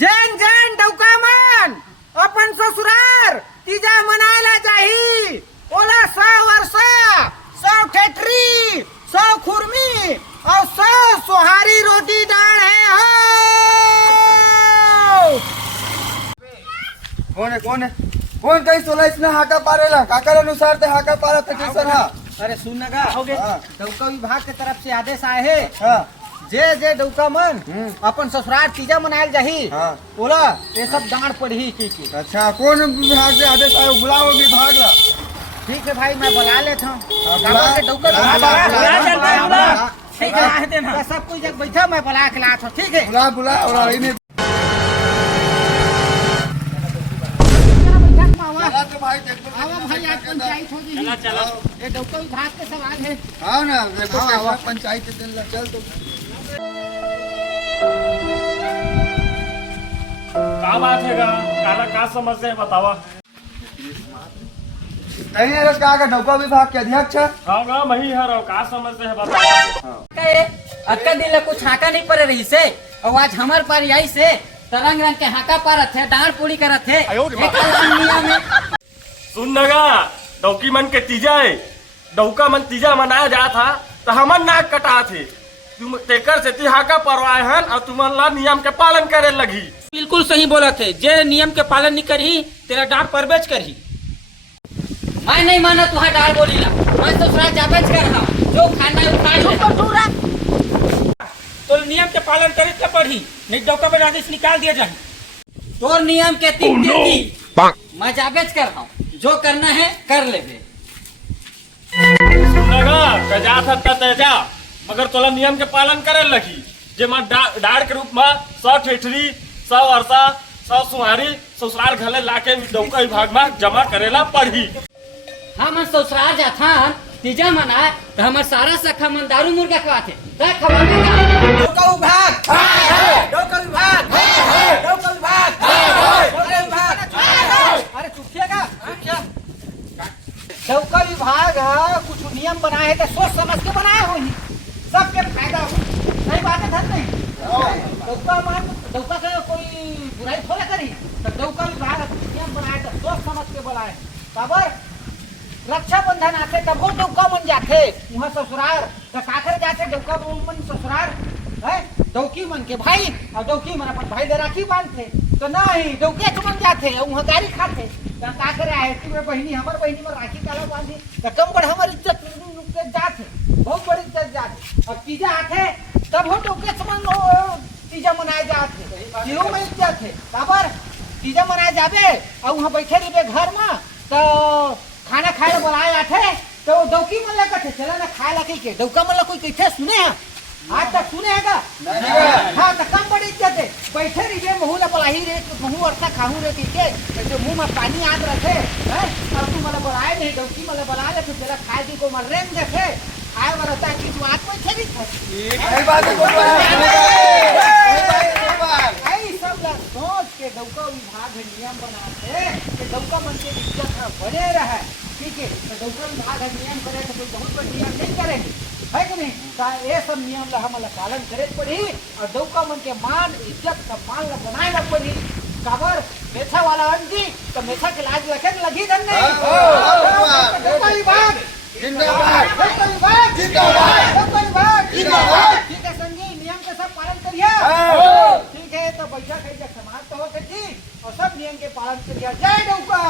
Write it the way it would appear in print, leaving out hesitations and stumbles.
जैन जैन डौकामन अपन ससुरार तीजा मनायला जाही। ओला 100 वर्ष 100 ठेठरी 100 खुरमी और 100 सोहारी रोटी दाल है हो। कौन है कौन काही सोला इसने हाका पारेला काकाला अनुसार ते हाका पारा ते किसन हा। अरे सुन नगा डौका विभाग के तरफ से आदेश आए है। हाँ। जे डौका मन अपन ससुराल तीजा मनायल जाही। हाँ। बोला ये सब डांड पड़ी की। अच्छा कौन विभाग से आदेश आयो बुलाओ विभाग ला। ठीक है भाई मैं बुला लेता हूँ। ठीक है सब कुछ जब बैठा मैं बुला के लाता हूँ। ठीक है बुला और इन्हें भाई भाई आज पंचायत हो गई। चला ये डौका विभाग के सवाल है। हाँ ना देखो कैसा पंचायत के दिन चल तो का बात है का समस्या है बतावा। कहीं अरे का डौका विभाग के अध्यक्ष है। हाँ वही है रो का समस्या है बतावा। अक्का दिन ला कुछ हाका नहीं पड़े रही से और आज हमार पर यही से तरंग रंग के हाका पारत है दाढ़ पूरी करत है। सुन नगा डौकी मन के तीजा है डौका मन तीजा मनाया जा था तो हमन नाक कटा थे तुम तेकर से हाका परवाए हन और तुमला नियम के पालन करे लगी। बिल्कुल सही बोला थे जे नियम के पालन नहीं करी तेरा डाढ़ परबेज करही। मैं नहीं माना तुहार डाढ़ बोली ला मैं तो ससुराल जाबेज कर रहा जो खाना है उठा तो नियम के पालन करे तो पढ़ी नहीं डौका पर आदेश निकाल दिया जाए। तो नियम के तीन मैं जाबेज कर रहा हूँ जो करना है कर ले। सुनगा कजा था तेजा मगर तोला नियम के पालन करे लगी जे मैं डाड़ के रूप में 100 ठेठरी 100 वर्षा 100 सुहारी ससुराल घले लाके डौका विभाग में जमा करेला पढ़ी। हाँ मैं ससुराल जाता तीजा मना तो हमार सारा सखा मन दारू मुर्गा खवाते डौका विभाग डौका विभाग डौका विभाग डौका विभाग। अरे चुपिएगा डौका विभाग कुछ नियम बनाए तो सोच समझ के बनाए हो सबके फायदा हो। सही बात है नहीं डौका का कोई बुराई थोड़ा करी तो डौका विभाग नियम बनाए तो सोच समझ के बनाए। खबर रक्षाबंधन आते तब वो डौका मन जाते वहाँ ससुराल तो काकर जाते डौका मन ससुराल है डौकी मन के भाई और डौकी मन अपन भाई दे राखी बांधते तो नहीं डौके के मन जाते वहाँ गाड़ी खाते तो का करे आए तुम्हें बहनी हमार बहनी में राखी काला बांधी तो कम बड़ हमारी इज्जत जाते बहुत बड़ी इज्जत जाते और तीजा आते तब हो डौके समान तीजा मनाए जाते तीनों में इज्जत है। खबर तीजा मनाए जाबे और वहाँ बैठे रहे घर में तो खाना खाए बुलाए आते तो डौकी मन लगा थे चला ना खाए लगे के डौका मन कोई कैसे सुने हैं आज तक सुने हैगा। हाँ तो कम बड़ी इज्जत है बैठे रहिए महू ला बुलाई रे महू अर्था खाहू रे के जो मुंह में पानी आद रखे हैं और तू मला बुलाए नहीं डौकी मला बुला ले तो जरा खाए दी को मर रेंग देखे खाए बरता कि तू आज कोई छेड़ी सही बात है आई सब ला सोच के डौका विभाग नियम बनाते कि डौका मन के इज्जत बने रहे। ठीक है तो डौका विभाग नियम करे तो कोई बहुत बड़ी नियम नहीं करेंगे है कि नहीं का ये सब नियम ला हमला पालन करे पड़ी और डौका मन के मान इज्जत सम्मान ला बनाए ला पड़ी। काबर मेथा वाला अंजी तो मेथा के लाज रखे लगी धन नहीं डौका विभाग जिंदाबाद डौका विभाग जिंदाबाद डौका विभाग जिंदाबाद। ठीक है संजय नियम का सब पालन करिए। ठीक है तो बैठक है समाप्त हो गई और सब नियम के पालन करिए। जय डौका।